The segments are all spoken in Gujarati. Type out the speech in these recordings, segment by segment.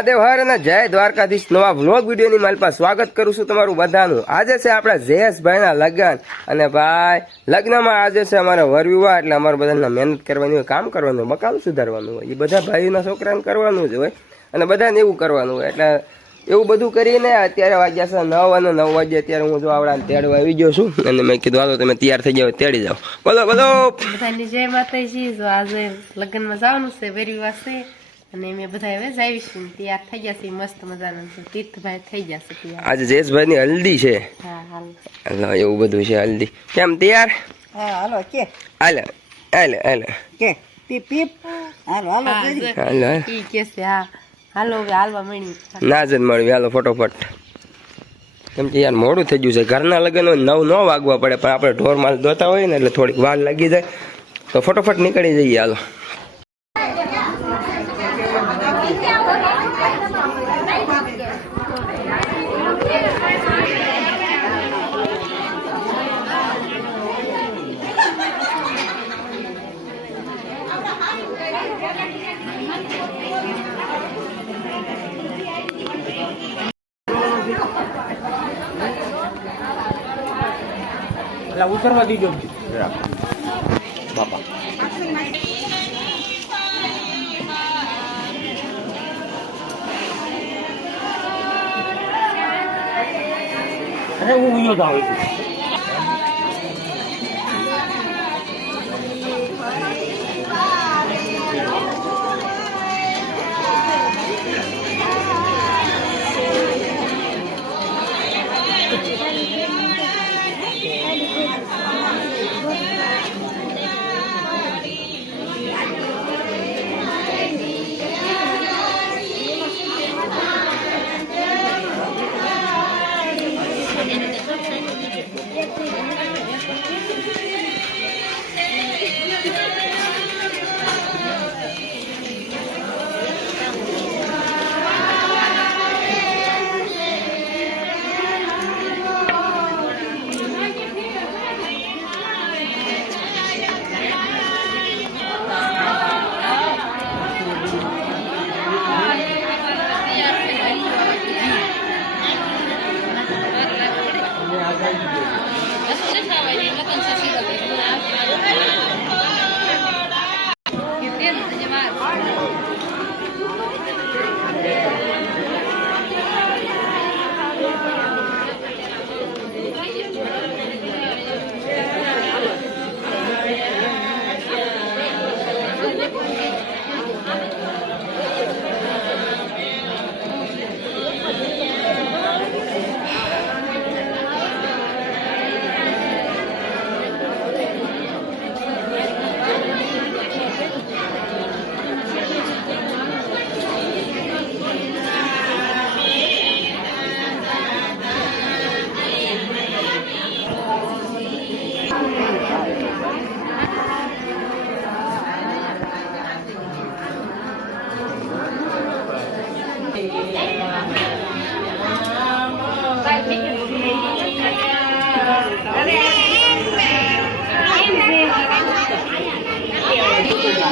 મહાદેવ હર અને જય દ્વારકાધીશ નવા વ્લોગ વિડીયોની મારી પાસે સ્વાગત કરું છું તમારું બધાનું। આજે છે આપણા જયેશભાઈના લગ્ન અને ભાઈ લગ્નમાં આજે છે અમારે વર વિવાહ એટલે અમારે બધાને મહેનત કરવાની હોય, કામ કરવાનું હોય, મકાન સુધારવાનું હોય, એ બધા ભાઈના છોકરાને કરવાનું જ હોય અને બધાને એવું કરવાનું હોય। એટલે એવું બધું કરીને અત્યારે વાગ્યા છે 9 અને 9 વાગે અત્યારે હું જો આવડાને તેડવા આવી ગયો છું અને મેં કીધું હાલો તમે તૈયાર થઈ જાવ તેડી જાઓ। બોલો બોલો બધાની જય માતાજી। જો આજે લગ્નમાં જવાનું છે, વર વિવાહ છે અને મેં બધા હવે જાવીશું તૈયાર થઈ ગયા છે મસ્ત મજાના। તીર્થભાઈ થઈ ગયા છે તૈયાર। આજે જયેશભાઈની હલ્દી છે। હા હાલ એવું બધું છે હલ્દી કેમ તૈયાર? હા હાલો કે હાલે હાલે હાલે કે પીપ પીપ હાલો હાલો કરી હાલો ઈ કે છે હા હાલો હવે હાલવા મળી ના જ મળવી હાલો ફટોફટ। કેમ કે યાર મોડું થઈ ગયું છે, ઘરના લગ્ન હોય 9 ન વાગવા પડે પણ આપણે ઢોર માલ દોતા હોય ને એટલે થોડીક વાર લાગી જાય તો ફટોફટ નીકળી જઈએ હાલો। ઉતરવા દીજો બાપા। અરે હું વિયો જાઉં છું।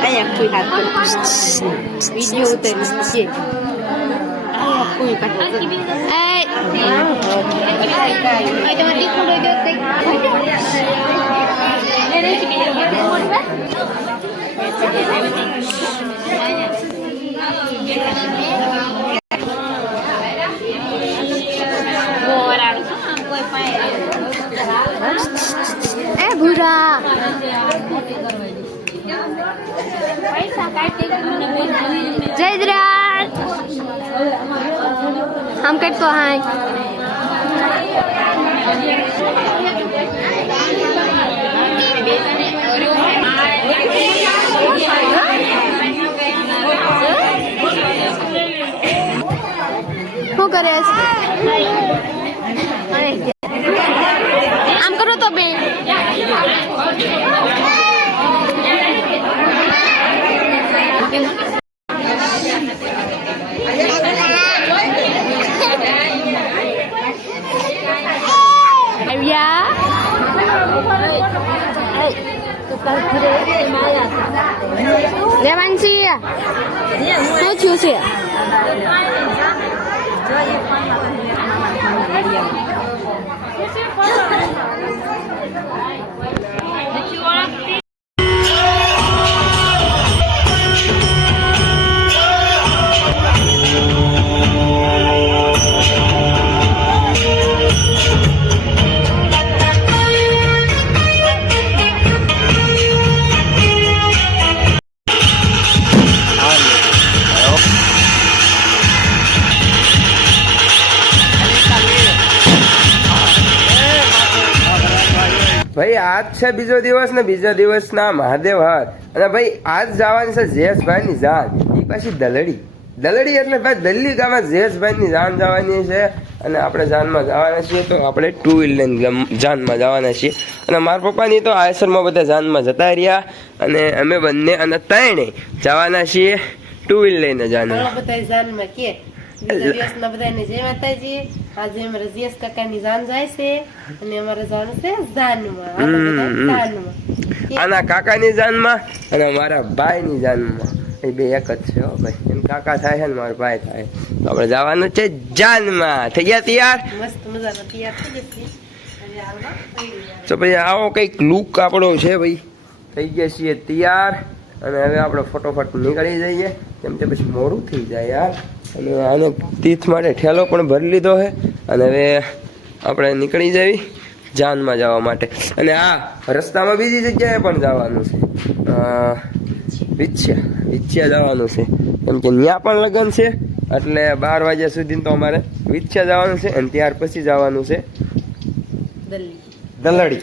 અહીંયા કોઈ હાથ વિડીયો ઉતારી છે અહીંયા કોઈ એ ભૂરા जयद्राज हम करते हैं શું કરે આમ કરો તો બે આવ્યા રેવાંશી શું થયું છે ભાઈ આજ છે બીજો દિવસ ને બીજા દિવસના મહાદેવ હર અને ભાઈ આજ જવાની છે જયેશભાઈ ની જાન એ પાછી દલડી એટલે ભાઈ દલ્લી ગામમાં જયેશભાઈ ની જાન જવાની છે અને આપણે જાનમાં જવાના છીએ તો આપણે 2 વ્હીલર જાનમાં જવાના છીએ અને મારા પપ્પાની તો આયસરમાં બધા જાનમાં જતા રહ્યા અને અમે બંને અને ત્રણે જવાના છીએ 2 વ્હીલર લઈને જાનમાં ઘણા બધા જાનમાં કે બીજા દિવસના બધાને જય માતાજી. આજે અમારે જીએસ કાકાની જાન જાય છે અને અમારે જવાનું છે જાનમાં. આ તો બધા જાનમાં. આના કાકાની જાનમાં અને મારા ભાઈની જાનમાં એ બે એક જ છે હો ભાઈ એમ કાકા થાય છે ને મારો ભાઈ થાય તો આપણે જવાનું છે જાનમાં. થઈ ગયા તૈયાર? મસ્ત મજાનો તૈયાર થઈ જશે. અને હાલમાં થઈ ગયા. તો ભાઈ આવો કંઈક લુક આપણો છે ભાઈ. થઈ ગયા છીએ તૈયાર અને હવે આપણે ફટોફટ નીકળી જઈએ કેમ કે પછી મોડું થઈ જાય યાર. અને આને તીર્થ માટે ઠેલો પણ ભરી લીધો છે અને હવે આપણે નીકળી જવી જાનમાં જવા માટે. અને આ રસ્તામાં બીજી જગ્યાએ પણ જવાનું છે વિછ્યા જવાનું છે કેમ કે ત્યાં પણ લગ્ન છે એટલે 12 વાગ્યા સુધી તો અમારે વિછ્યા જવાનું છે અને ત્યાર પછી જવાનું છે દલ્લી. દલડી.